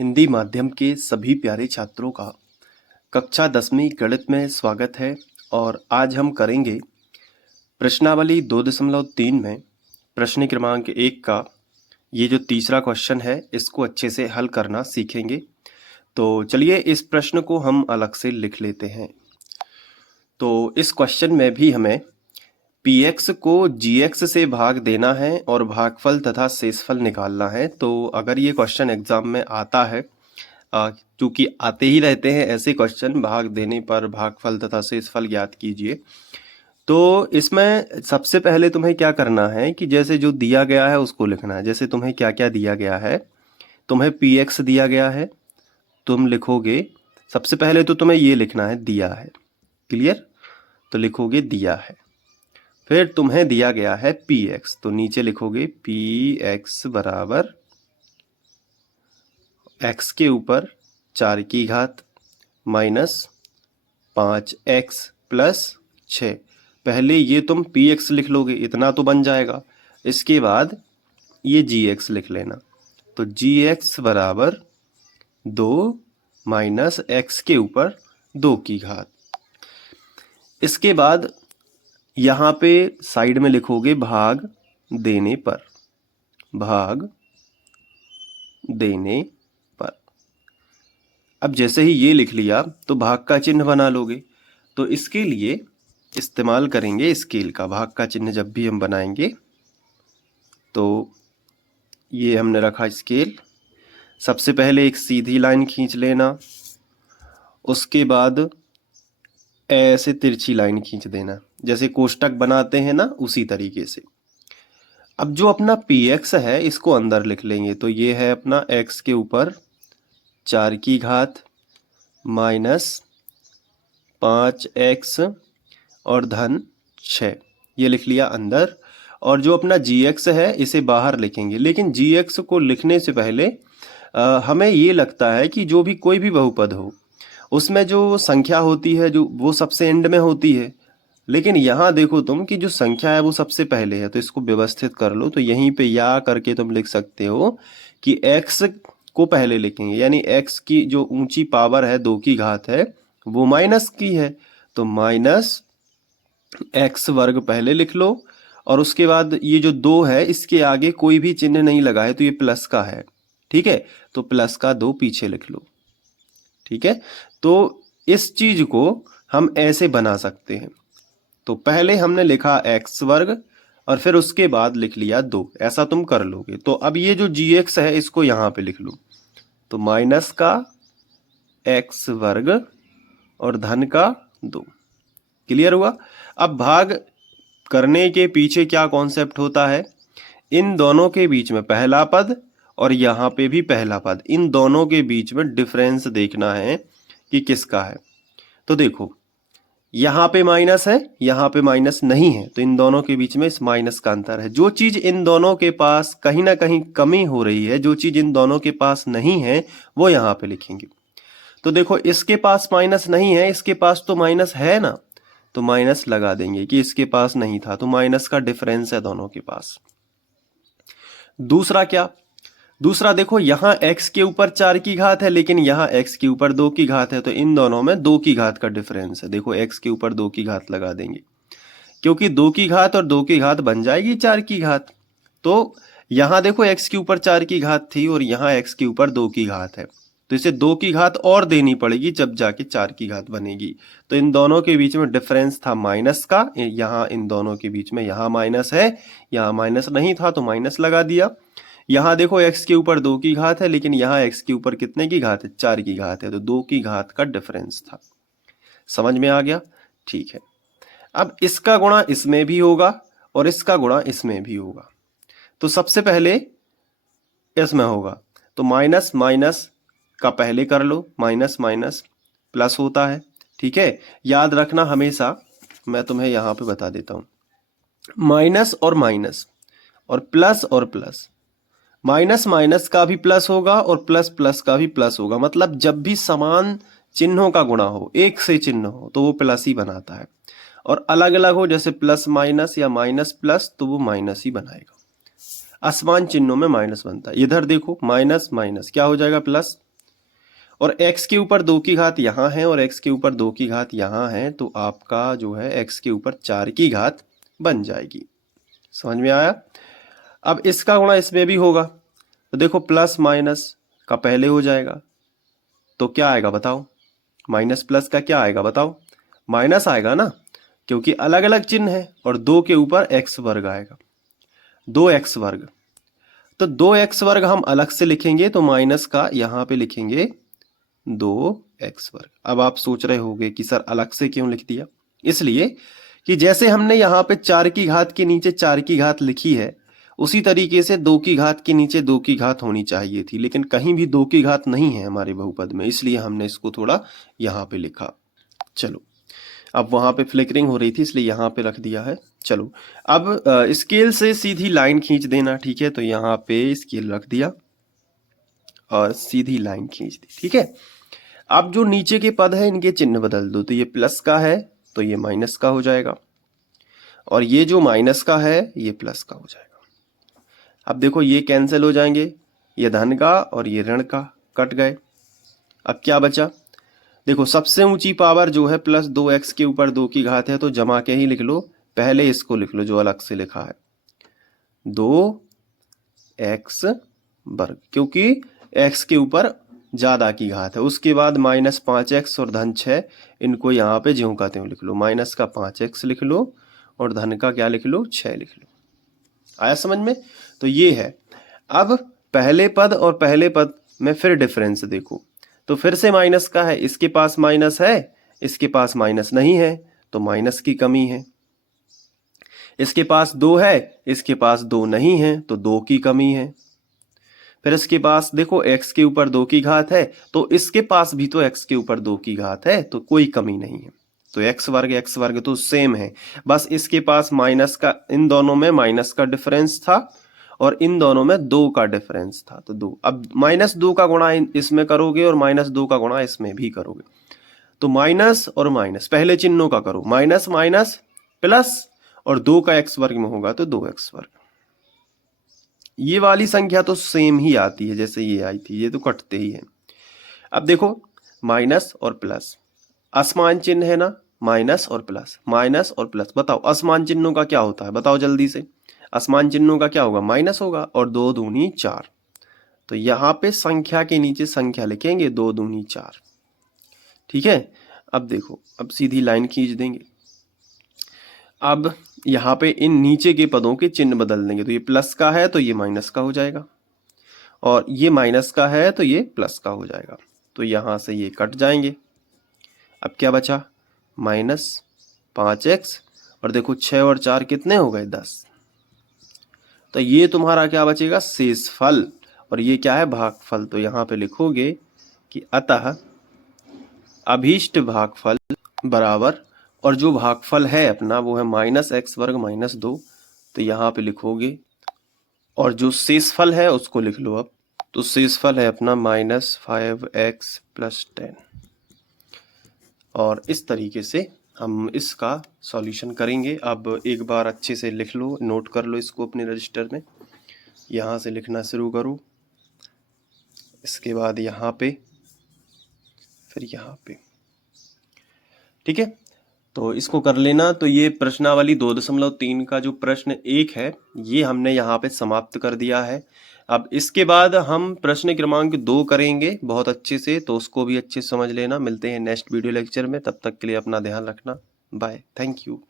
हिंदी माध्यम के सभी प्यारे छात्रों का कक्षा 10वीं गणित में स्वागत है। और आज हम करेंगे प्रश्नावली 2.3 में प्रश्न क्रमांक 1 का ये जो तीसरा क्वेश्चन है इसको अच्छे से हल करना सीखेंगे। तो चलिए इस प्रश्न को हम अलग से लिख लेते हैं। तो इस क्वेश्चन में भी हमें px को gx से भाग देना है और भागफल तथा शेषफल निकालना है। तो अगर ये क्वेश्चन एग्जाम में आता है, क्योंकि आते ही रहते हैं ऐसे क्वेश्चन, भाग देने पर भागफल तथा शेषफल ज्ञात कीजिए, तो इसमें सबसे पहले तुम्हें क्या करना है कि जैसे जो दिया गया है उसको लिखना है। जैसे तुम्हें क्या क्या दिया गया है, तुम्हें px दिया गया है, तुम लिखोगे सबसे पहले तो तुम्हें ये लिखना है दिया है, क्लियर, तो लिखोगे दिया है। फिर तुम्हें दिया गया है px, तो नीचे लिखोगे px बराबर x के ऊपर 4 की घात माइनस 5x प्लस 6। पहले ये तुम px लिख लोगे, इतना तो बन जाएगा। इसके बाद ये gx लिख लेना, तो gx बराबर 2 माइनस x के ऊपर 2 की घात। इसके बाद यहाँ पे साइड में लिखोगे भाग देने पर, भाग देने पर। अब जैसे ही ये लिख लिया तो भाग का चिन्ह बना लोगे। तो इसके लिए इस्तेमाल करेंगे स्केल का। भाग का चिन्ह जब भी हम बनाएंगे तो ये हमने रखा स्केल। सबसे पहले एक सीधी लाइन खींच लेना, उसके बाद ऐसे तिरछी लाइन खींच देना, जैसे कोष्टक बनाते हैं ना उसी तरीके से। अब जो अपना px है इसको अंदर लिख लेंगे। तो ये है अपना x के ऊपर 4 की घात माइनस 5x और धन 6, ये लिख लिया अंदर। और जो अपना gx है इसे बाहर लिखेंगे, लेकिन gx को लिखने से पहले हमें ये लगता है कि जो भी कोई भी बहुपद हो उसमें जो संख्या होती है जो वो सबसे एंड में होती है, लेकिन यहाँ देखो तुम कि जो संख्या है वो सबसे पहले है। तो इसको व्यवस्थित कर लो। तो यहीं पे या करके तुम लिख सकते हो कि x को पहले लिखेंगे, यानी x की जो ऊंची पावर है 2 की घात है वो माइनस की है, तो माइनस x वर्ग पहले लिख लो। और उसके बाद ये जो 2 है इसके आगे कोई भी चिन्ह नहीं लगा है तो ये प्लस का है, ठीक है, तो प्लस का 2 पीछे लिख लो, ठीक है। तो इस चीज को हम ऐसे बना सकते हैं। तो पहले हमने लिखा x वर्ग और फिर उसके बाद लिख लिया 2, ऐसा तुम कर लोगे। तो अब ये जो gx है इसको यहाँ पे लिख लो, तो माइनस का x वर्ग और धन का 2, क्लियर हुआ। अब भाग करने के पीछे क्या कॉन्सेप्ट होता है, इन दोनों के बीच में पहला पद और यहाँ पे भी पहला पद, इन दोनों के बीच में डिफरेंस देखना है कि किसका है। तो देखो यहाँ पे माइनस है, यहाँ पे माइनस नहीं है, तो इन दोनों के बीच में इस माइनस का अंतर है। जो चीज इन दोनों के पास कहीं ना कहीं कमी हो रही है, जो चीज इन दोनों के पास नहीं है वो यहाँ पे लिखेंगे। तो देखो इसके पास माइनस नहीं है, इसके पास तो माइनस है ना, तो माइनस लगा देंगे कि इसके पास नहीं था, तो माइनस का डिफरेंस है दोनों के पास। दूसरा क्या, दूसरा देखो यहाँ x के ऊपर 4 की घात है लेकिन यहाँ x के ऊपर 2 की घात है, तो इन दोनों में 2 की घात का डिफरेंस है। देखो x के ऊपर 2 की घात लगा देंगे, क्योंकि 2 की घात और 2 की घात बन जाएगी 4 की घात। तो यहाँ देखो x के ऊपर 4 की घात थी और यहाँ x के ऊपर 2 की घात है, तो इसे 2 की घात और देनी पड़ेगी जब जाके 4 की घात बनेगी। तो इन दोनों के बीच में डिफरेंस था माइनस का, यहाँ इन दोनों के बीच में यहाँ माइनस है, यहाँ माइनस नहीं था तो माइनस लगा दिया। यहाँ देखो x के ऊपर 2 की घात है लेकिन यहाँ x के ऊपर कितने की घात है, 4 की घात है, तो 2 की घात का डिफरेंस था। समझ में आ गया, ठीक है। अब इसका गुणा इसमें भी होगा और इसका गुणा इसमें भी होगा। तो सबसे पहले इसमें होगा, तो माइनस माइनस का पहले कर लो, माइनस माइनस प्लस होता है, ठीक है। याद रखना हमेशा, मैं तुम्हें यहाँ पे बता देता हूँ, माइनस और प्लस और प्लस, माइनस माइनस का भी प्लस होगा और प्लस प्लस का भी प्लस होगा। मतलब जब भी समान चिन्हों का गुणा हो, एक से चिन्ह हो, तो वो प्लस ही बनाता है, और अलग अलग हो जैसे प्लस माइनस या माइनस प्लस तो वो माइनस ही बनाएगा। असमान चिन्हों में माइनस बनता है। इधर देखो माइनस माइनस क्या हो जाएगा, प्लस, और x के ऊपर 2 की घात यहाँ है और x के ऊपर 2 की घात यहाँ है, तो आपका जो है x के ऊपर 4 की घात बन जाएगी। समझ में आया? अब इसका गुणा इसमें भी होगा, तो देखो प्लस माइनस का पहले हो जाएगा, तो क्या आएगा बताओ? माइनस प्लस का क्या आएगा बताओ? माइनस आएगा ना, क्योंकि अलग अलग चिन्ह है, और 2 के ऊपर x वर्ग आएगा, 2x वर्ग। तो 2x वर्ग हम अलग से लिखेंगे, तो माइनस का यहाँ पे लिखेंगे 2x वर्ग। अब आप सोच रहे होंगे कि सर अलग से क्यों लिख दिया? इसलिए कि जैसे हमने यहाँ पे 4 की घात के नीचे 4 की घात लिखी है, उसी तरीके से 2 की घात के नीचे 2 की घात होनी चाहिए थी, लेकिन कहीं भी 2 की घात नहीं है हमारे बहुपद में, इसलिए हमने इसको थोड़ा यहाँ पे लिखा। चलो, अब वहां पे फ्लिकरिंग हो रही थी इसलिए यहाँ पे रख दिया है। चलो, अब स्केल से सीधी लाइन खींच देना, ठीक है? तो यहाँ पे स्केल रख दिया और सीधी लाइन खींच दी, ठीक है? अब जो नीचे के पद है इनके चिन्ह बदल दो, तो ये प्लस का है तो ये माइनस का हो जाएगा, और ये जो माइनस का है ये प्लस का हो जाएगा। अब देखो ये कैंसिल हो जाएंगे, ये धन का और ये ऋण का कट गए। अब क्या बचा? देखो सबसे ऊंची पावर जो है प्लस 2x के ऊपर 2 की घात है, तो जमा के ही लिख लो, पहले इसको लिख लो जो अलग से लिखा है 2x वर्ग, क्योंकि x के ऊपर ज्यादा की घात है। उसके बाद माइनस 5x और धन 6, इनको यहाँ पे ज्यों का त्यों लिख लो, माइनस का 5x लिख लो और धन का क्या लिख लो, 6 लिख लो। आया समझ में? तो ये है। अब पहले पद और पहले पद में फिर डिफरेंस देखो, तो फिर से माइनस का है, इसके पास माइनस है, इसके पास माइनस नहीं है, तो माइनस की कमी है। इसके पास 2 है, इसके पास 2 नहीं है, तो 2 की कमी है। फिर इसके पास देखो x के ऊपर 2 की घात है, तो इसके पास भी तो x के ऊपर 2 की घात है, तो कोई कमी नहीं है। तो x वर्ग तो सेम है, बस इसके पास माइनस का, इन दोनों में माइनस का डिफरेंस था और इन दोनों में 2 का डिफरेंस था, तो 2। अब -2 का गुणा इसमें करोगे और -2 का गुणा इसमें भी करोगे, तो माइनस और माइनस पहले चिन्हों का करो, माइनस माइनस प्लस, और 2 का x वर्ग में होगा तो 2x वर्ग। ये वाली संख्या तो सेम ही आती है जैसे ये आई थी, ये तो कटते ही है। अब देखो माइनस और प्लस, असमान चिन्ह है ना, माइनस और प्लस, माइनस और प्लस। बताओ असमान चिन्हों का क्या होता है, बताओ जल्दी से। असमान चिन्हों का क्या होगा, माइनस होगा, और 2 दूनी 4, तो यहाँ पे संख्या के नीचे संख्या लिखेंगे 2 दूनी 4, ठीक है? अब देखो, अब सीधी लाइन खींच देंगे। अब यहाँ पे इन नीचे के पदों के चिन्ह बदल देंगे, तो ये प्लस का है तो ये माइनस का हो जाएगा, और ये माइनस का है तो ये प्लस का हो जाएगा, तो यहाँ से ये कट जाएंगे। अब क्या बचा, -5x, और देखो 6 और 4 कितने हो गए, 10। तो ये तुम्हारा क्या बचेगा, शेषफल, और ये क्या है, भागफल। तो यहाँ पे लिखोगे कि अतः अभीष्ट भागफल बराबर, और जो भागफल है अपना वो है -x वर्ग -2, तो यहाँ पे लिखोगे, और जो शेषफल है उसको लिख लो। अब तो शेषफल है अपना -5x + 10, और इस तरीके से हम इसका सॉल्यूशन करेंगे। अब एक बार अच्छे से लिख लो, नोट कर लो इसको अपने रजिस्टर में, यहाँ से लिखना शुरू करो, इसके बाद यहाँ पे, फिर यहाँ पे, ठीक है? तो इसको कर लेना। तो ये प्रश्नावली 2.3 का जो प्रश्न 1 है ये हमने यहाँ पे समाप्त कर दिया है। अब इसके बाद हम प्रश्न क्रमांक 2 करेंगे बहुत अच्छे से, तो उसको भी अच्छे से समझ लेना। मिलते हैं नेक्स्ट वीडियो लेक्चर में, तब तक के लिए अपना ध्यान रखना। Bye, thank you.